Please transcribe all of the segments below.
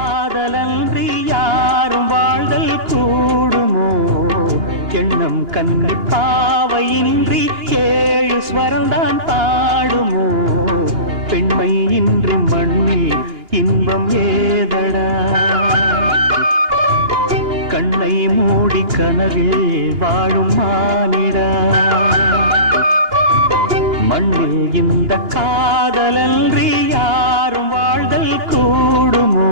காதலன்றி யாரும் வாழ்தல் கூடுமோ? எண்ணம் கண்ணி பாவையின்றி ஏழு ஸ்வரம்தான் பாடுமோ? பெண்மை இன்றி மண்ணில் இன்பம் ஏதடா? கண்ணை மூடி கனவில் வாழும் மானிடா. மண்ணில் இந்த காதலன்றி யாரும் வாழ்தல் கூடுமோ?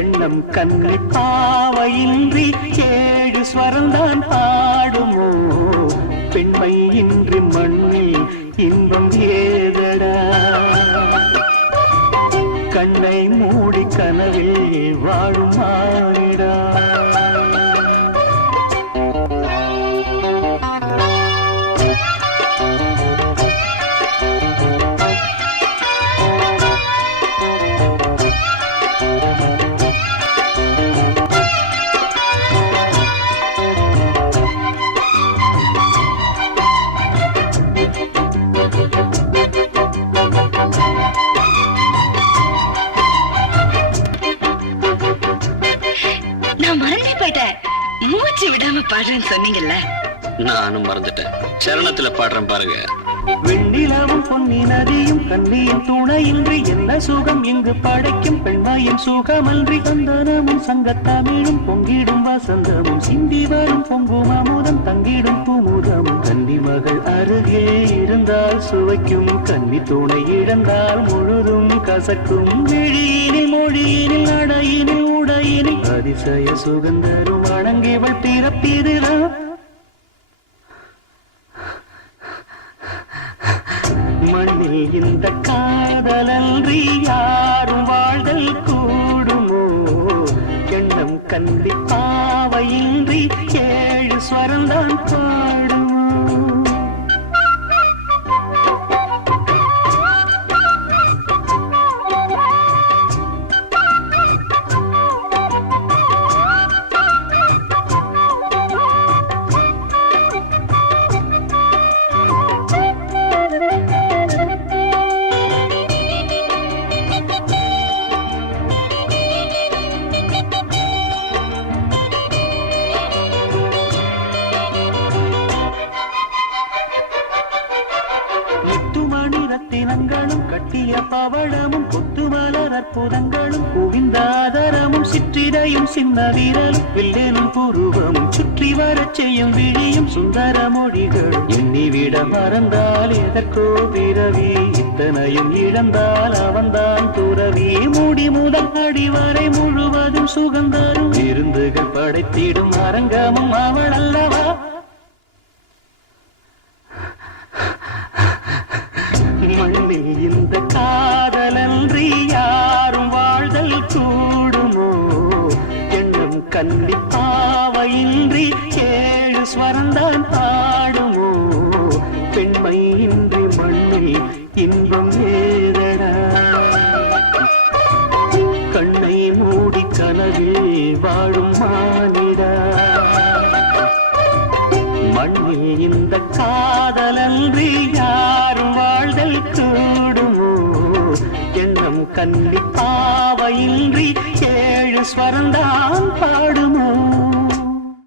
எண்ணம் கண்ணி பாவையின்றி ஏழு ஸ்வரம்தான் பாடுமோ? பெண்மை இன்றி மண்ணில் இன்பம் ஏதடா? கண்ணை மூடி கனவில் வாழும் மானிடா. மூச்சு விடாம பாடுறேன்னு சொன்னீங்கல்ல, நானும் மறந்துட்டேன். சரணத்துல பாடுறேன் பாருங்க. வெண்ணிலாவும் பொன்னி நதியும் கண்ணியின் துணையின்றி என்ன சுகம் இங்கு படைக்கும்? பெண்மையின் சுகமன்றி சந்தனமும் சங்கத்தமிழும் பொங்கிடும் வசந்தமும் சிந்தி வரும் பொங்கும் அமுதம் தங்கிடும் பூமுதமும். கன்னி மகள் அருகே இருந்தால் சுவைக்கும், கன்னி துணை இழந்தால் முழுதும் கசக்கும். விழியினில் மொழியினில் நடையினில் உடையினில் அதிசய சுகந்தரும் வணங்கிவள் பிறப்பிதுதான். மண்ணில் இந்த காதலன்றி யாரும் வாழ்தல் கூடுமோ? எண்ணம் கண்டி பாவையின்றி ஏழு ஸ்வரம்தான் பாடுமோ? ரத்தினங்களும் கட்டிய பவழமும் கொத்துமலர் அற்புதங்களும் குவிந்தாதரமும் சிற்றிடையும் சின்ன வீரலும் வில்லேனும் புருவமும் சுற்றி வரச் செய்யும் விழியும் சுந்தர மொழிகளும். எண்ணிவிட மறந்தால் எதற்கோ பிறவி, இத்தனையும் இழந்தால் அவன்தான் துறவி. மூடி முதல் அடிவரை முழுவதும் சுகந்தரும் விருந்துகள் படைத்திடும் அரங்கமும் அவள் அல்லவா? மண்ணில் இந்த காதலன்றி யாரும் வாழ்தல் கூடுமோ? எண்ணம் கண்ணி பாவையின்றி ஏழு ஸ்வரம்தான் பாடுமோ? பெண்மை இன்றி மண்ணில் இன்பம் ஏதடா? கண்ணை மூடி கனவில் வாழும் மானிடா. மண்ணில் இந்த காதலன்றி யாரும் வாழ்தல் கூடுமோ? எண்ணம் கண்ணி பாவையின்றி ஏழு ஸ்வரம்தான் பாடுமோ?